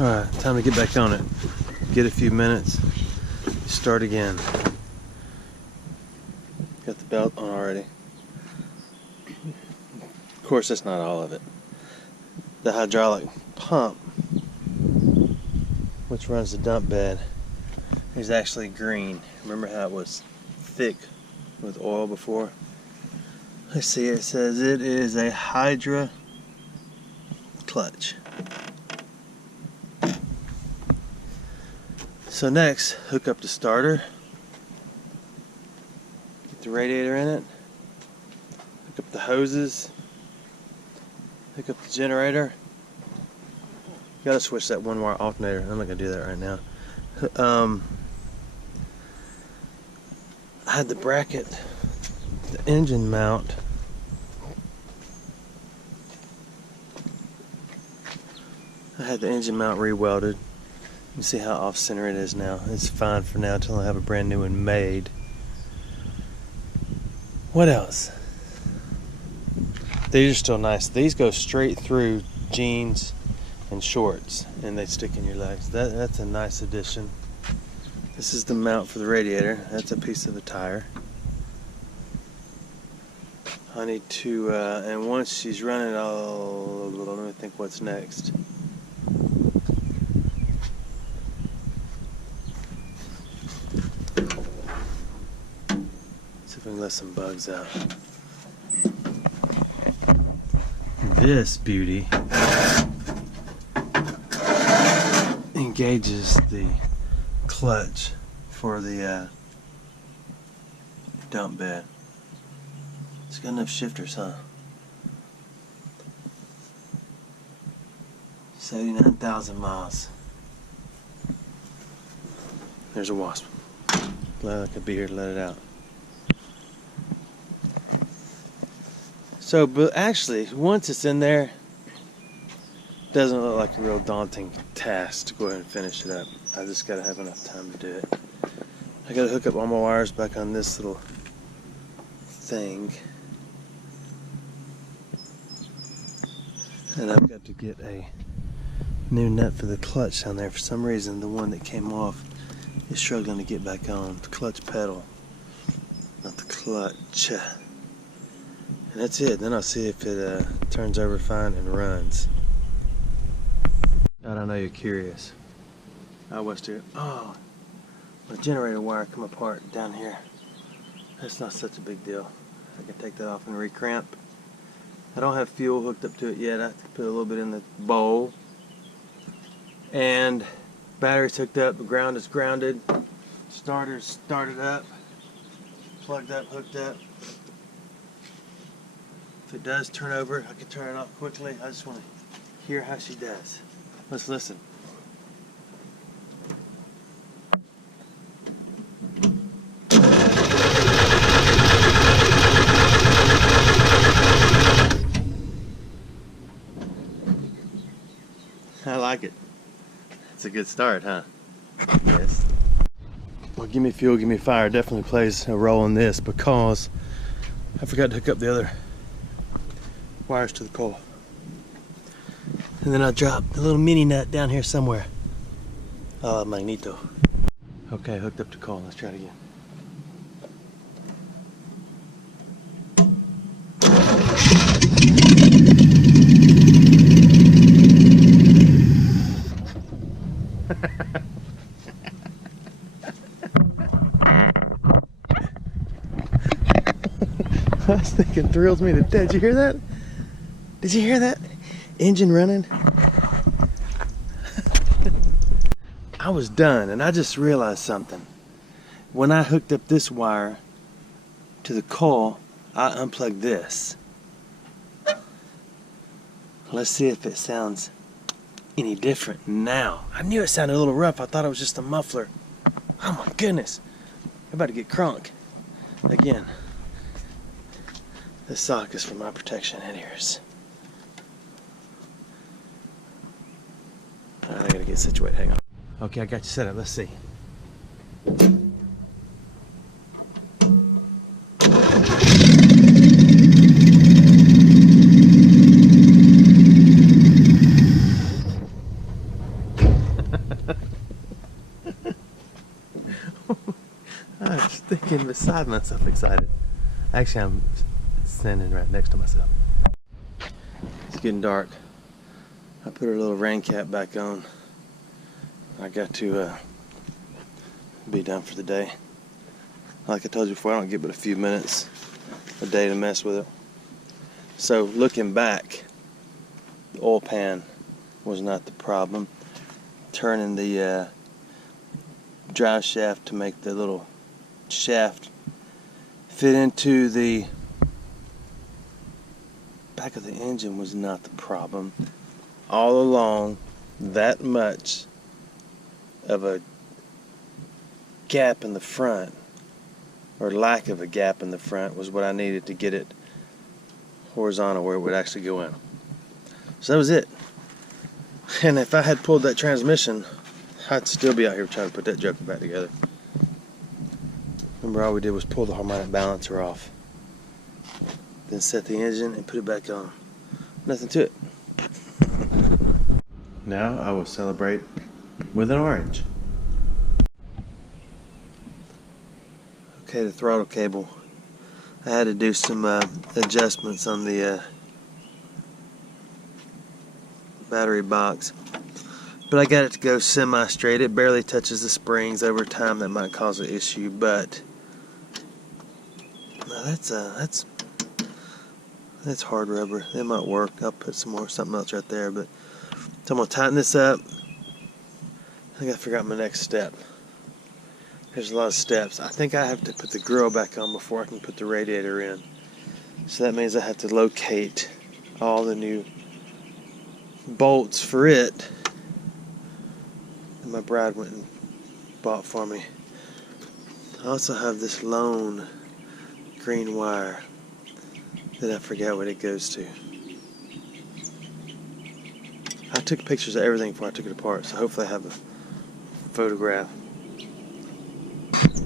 Alright, time to get back on it. Get a few minutes. Start again. Got the belt on already. Of course, that's not all of it. The hydraulic pump, which runs the dump bed, is actually green. Remember how it was thick with oil before? Let's see, it says it is a Hydra clutch. So next, hook up the starter, get the radiator in it, hook up the hoses, hook up the generator. Gotta switch that one wire alternator. I'm not gonna do that right now. I had the bracket, the engine mount. I had the engine mount re-welded. You see how off-center it is now. It's fine for now until I have a brand new one made. What else? These are still nice. These go straight through jeans and shorts, and they stick in your legs. That's a nice addition. This is the mount for the radiator. That's a piece of the tire. I need to, and once she's running, let me think what's next. See if we can let some bugs out. This beauty engages the clutch for the dump bed. It's got enough shifters, huh? 79,000 miles. There's a wasp. Glad I could be here to let it out. So, but actually, once it's in there, it doesn't look like a real daunting task to go ahead and finish it up. I just gotta have enough time to do it. I gotta hook up all my wires back on this little thing. And I've got to get a new nut for the clutch down there. For some reason, the one that came off is struggling to get back on. The clutch pedal, not the clutch. And that's it. Then I'll see if it turns over fine and runs. I know you're curious. I was too. Oh, my generator wire come apart down here. That's not such a big deal. I can take that off and recramp. I don't have fuel hooked up to it yet. I have to put a little bit in the bowl. And battery's hooked up. The ground is grounded. Starter's started up. Plugged up, hooked up. If it does turn over, I can turn it off quickly. I just want to hear how she does. Let's listen. I like it. It's a good start, huh? Yes. Well, Give Me Fuel, Give Me Fire definitely plays a role in this because I forgot to hook up the other wires to the coil. And then I dropped a little mini nut down here somewhere. Oh, magneto. Okay, hooked up to coil. Let's try it again. I was thinking thrills me to death. Did you hear that? Did you hear that? Engine running. I was done and I just realized something. When I hooked up this wire to the coil, I unplugged this. Let's see if it sounds any different now. I knew it sounded a little rough. I thought it was just a muffler. Oh my goodness. I'm about to get crunk. Again. This sock is for my protection and ears. I gotta get situated. Hang on. Okay, I got you set up. Let's see. beside myself excited. Actually, I'm standing right next to myself. It's getting dark. I put her little rain cap back on. I got to be done for the day. Like I told you before, I don't get but a few minutes a day to mess with it. So looking back, the oil pan was not the problem. Turning the drive shaft to make the little shaft fit into the back of the engine was not the problem. All along, that much of a gap in the front, or lack of a gap in the front, was what I needed to get it horizontal where it would actually go in. So that was it. And if I had pulled that transmission, I'd still be out here trying to put that joker back together. Remember, all we did was pull the harmonic balancer off, then set the engine and put it back on. Nothing to it. Now I will celebrate with an orange. Okay, the throttle cable. I had to do some adjustments on the battery box, but I got it to go semi-straight. It barely touches the springs. Over time that might cause an issue, but that's hard rubber. It might work. I'll put something else right there. But so I'm gonna tighten this up. I think I forgot my next step. There's a lot of steps. I think I have to put the grill back on before I can put the radiator in. So that means I have to locate all the new bolts for it that my bride went and bought for me. I also have this lone green wire that I forgot what it goes to. I took pictures of everything before I took it apart, so hopefully I have a photograph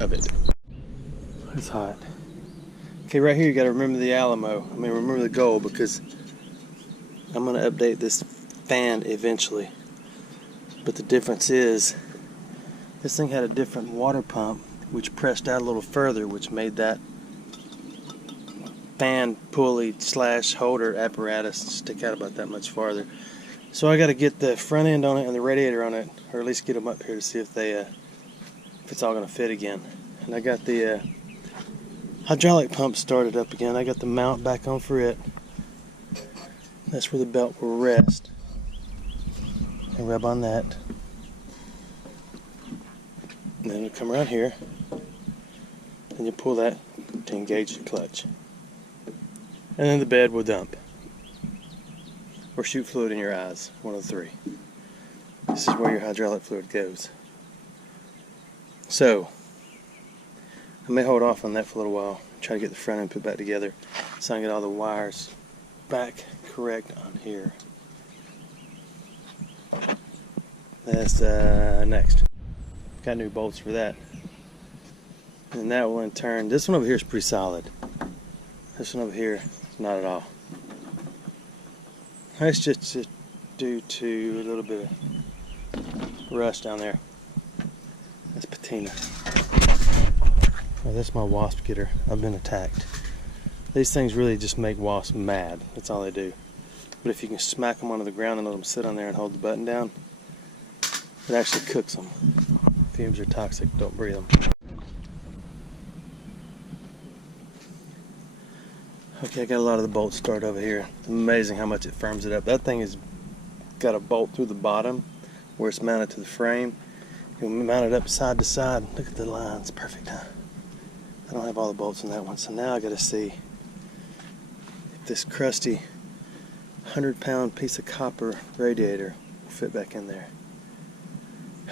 of it. It's hot. Okay, right here you got to remember the remember the goal, because I'm going to update this fan eventually. But the difference is this thing had a different water pump which pressed out a little further, which made that fan pulley / holder apparatus stick out about that much farther. So I got to get the front end on it and the radiator on it, or at least get them up here to see if it's all going to fit again. And I got the hydraulic pump started up again. I got the mount back on for it. That's where the belt will rest. And rub on that. And then it'll come around here. And you pull that to engage the clutch. And then the bed will dump. Or shoot fluid in your eyes. One of the three. This is where your hydraulic fluid goes. So, I may hold off on that for a little while. Try to get the front end put back together so I can get all the wires back correct on here. That's next. Got new bolts for that. And that will in turn, this one over here is pretty solid. This one over here is not at all. That's just due to a little bit of rust down there. That's patina. Oh, that's my wasp getter. I've been attacked. These things really just make wasps mad. That's all they do. But if you can smack them onto the ground and let them sit on there and hold the button down, it actually cooks them. Fumes are toxic. Don't breathe them. Okay, I got a lot of the bolts started over here. It's amazing how much it firms it up. That thing has got a bolt through the bottom where it's mounted to the frame. You mount it up side to side. Look at the lines. Perfect, huh? I don't have all the bolts in that one, so now I got to see if this crusty 100-pound piece of copper radiator will fit back in there.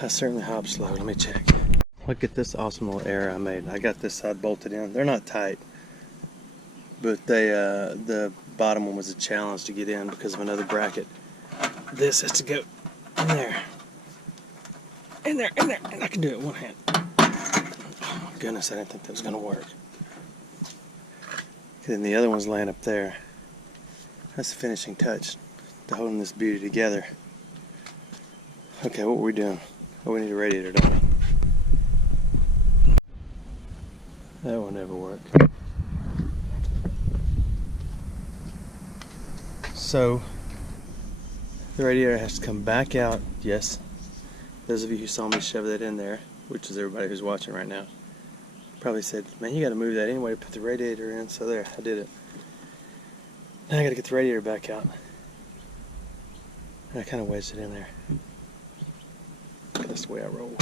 I certainly hop slow. Let me check. Look at this awesome little error I made. I got this side bolted in. They're not tight, but the bottom one was a challenge to get in because of another bracket. This has to go in there. In there, and I can do it one hand. Oh my goodness, I didn't think that was going to work. Then the other one's laying up there. That's the finishing touch to holding this beauty together. Okay, what were we doing? Oh, we need a radiator, don't we? That will never work. So the radiator has to come back out. Yes, those of you who saw me shove that in there, which is everybody who's watching right now, probably said, man, you got to move that anyway to put the radiator in. So there, I did it. Now I got to get the radiator back out. And I kind of wedged it in there. That's the way I roll.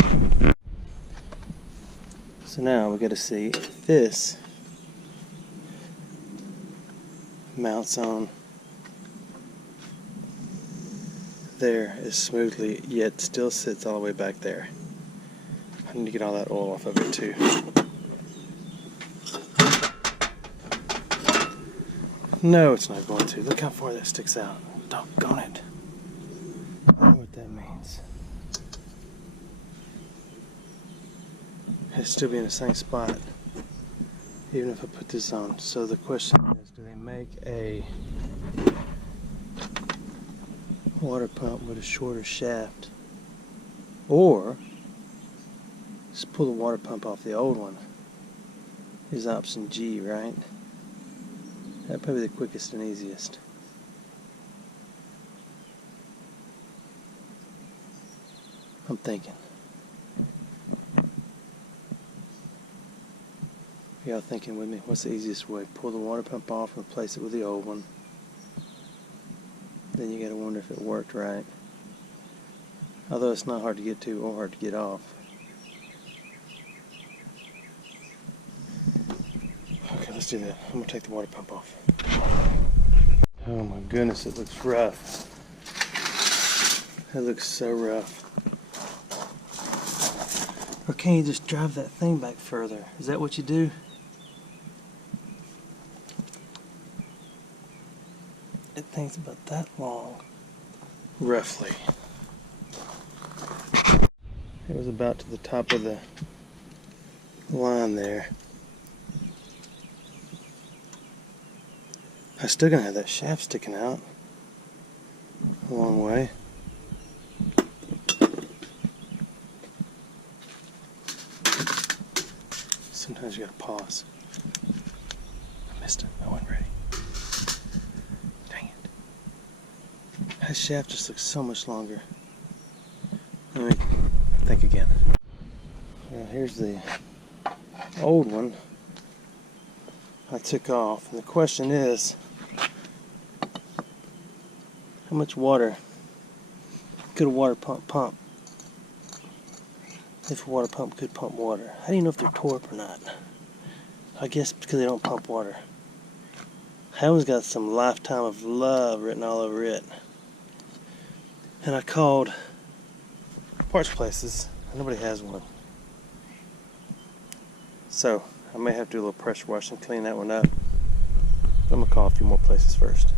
So now we got to see if this mounts on there as smoothly, yet still sits all the way back there. I need to get all that oil off of it too. No, it's not going to. Look how far that sticks out. Doggone it. I don't know what that means. It'll still be in the same spot, even if I put this on. So the question is, do they make a water pump with a shorter shaft, or just pull the water pump off the old one? Is option G, right? That'd probably be the quickest and easiest. I'm thinking. Y'all thinking with me? What's the easiest way? Pull the water pump off and replace it with the old one. Then you gotta wonder if it worked right. Although it's not hard to get to or hard to get off. Okay, let's do that. I'm gonna take the water pump off. Oh my goodness, it looks rough. It looks so rough. Or can't you just drive that thing back further? Is that what you do? It thing's about that long, roughly. It was about to the top of the line there. I'm still gonna have that shaft sticking out a long way. Sometimes you gotta pause. I missed it. I wasn't ready. Dang it. That shaft just looks so much longer. Let me think again. Well, here's the old one I took off. And the question is, how much water could a water pump pump? If a water pump could pump water. How do you know if they're torp or not? I guess because they don't pump water. That got some lifetime of love written all over it. And I called parts places. Nobody has one. So I may have to do a little pressure wash and clean that one up. But I'm going to call a few more places first.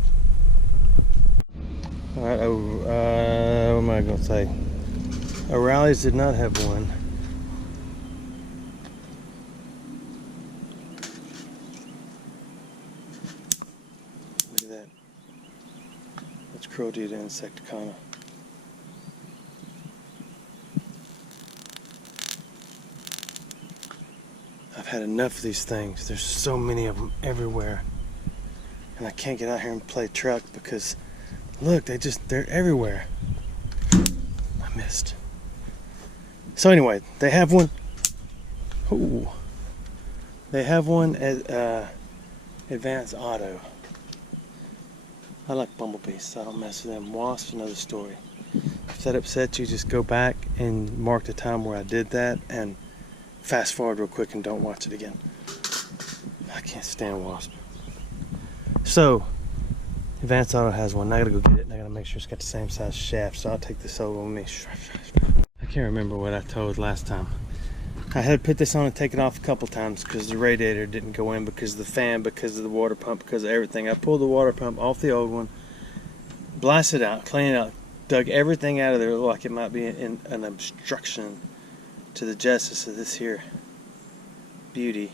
Alright, what am I going to say? O'Reilly's did not have one. Look at that. That's Crotida insecticana. I've had enough of these things. There's so many of them everywhere. And I can't get out here and play truck because, look, they're everywhere. I missed. So anyway, they have one. Ooh, they have one at Advanced Auto. I like bumblebees, so I don't mess with them. Wasps, another story. If that upsets you, just go back and mark the time where I did that and fast forward real quick and don't watch it again. I can't stand wasps. So, Advanced Auto has one. Now I gotta go get it and I gotta make sure it's got the same size shaft. So I'll take this over with me. I can't remember what I told last time. I had to put this on and take it off a couple times because the radiator didn't go in, because of the fan, because of the water pump, because of everything. I pulled the water pump off the old one, blasted it out, cleaned it out, dug everything out of there like it might be an obstruction to the justice of this here beauty.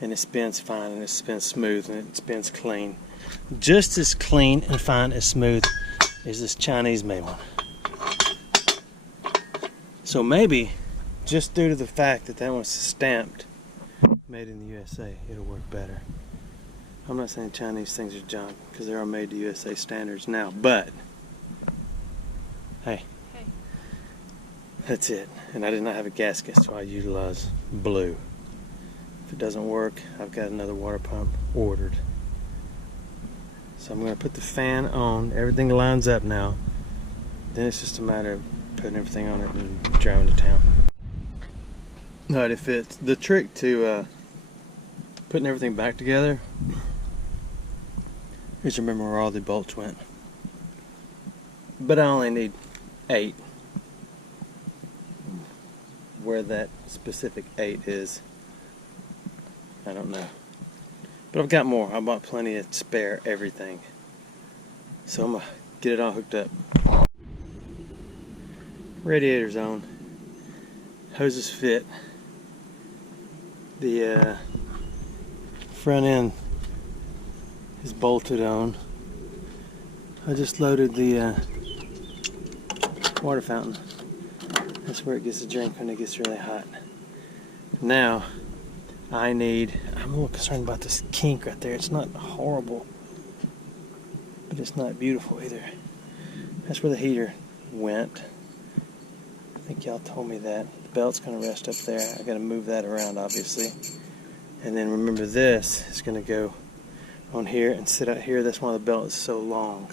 And it spins fine, and it spins smooth, and it spins clean. Just as clean and fine as smooth as this Chinese made one. So maybe, just due to the fact that that one's stamped made in the USA, it'll work better. I'm not saying Chinese things are junk, because they are made to USA standards now, but hey, that's it. And I did not have a gasket, so I utilized blue. If it doesn't work, I've got another water pump ordered. So I'm going to put the fan on. Everything lines up now. Then it's just a matter of putting everything on it and driving to town. Alright, if it's the trick to putting everything back together is remember where all the bolts went. But I only need 8. Where that specific 8 is, I don't know. But I've got more. I bought plenty of spare everything. So I'm going to get it all hooked up. Radiator's on. Hoses fit. The front end is bolted on. I just loaded the water fountain. That's where it gets a drink when it gets really hot. Now, I'm a little concerned about this kink right there. It's not horrible, but it's not beautiful either. That's where the heater went. I think y'all told me that. The belt's going to rest up there. I got to move that around, obviously. And then remember, this is going to go on here and sit out here. That's why the belt is so long.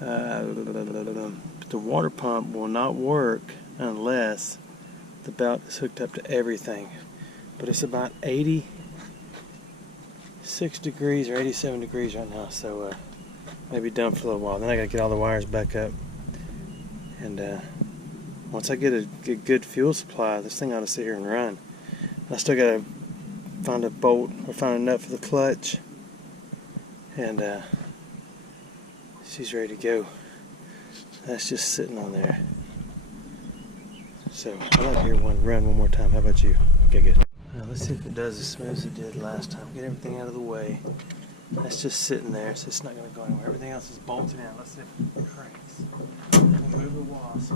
But the water pump will not work unless the belt is hooked up to everything. But it's about 86 degrees or 87 degrees right now, so maybe done for a little while. Then I gotta get all the wires back up, and once I get a good fuel supply, this thing ought to sit here and run. I still gotta find a bolt or find a nut for the clutch, and she's ready to go. That's just sitting on there. So I'd like to hear one run one more time. How about you? Okay, good. Now let's see if it does as smooth as it did last time. Get everything out of the way. That's just sitting there, so it's not going to go anywhere. Everything else is bolted in. Let's see if it cranks. We'll move the wasp.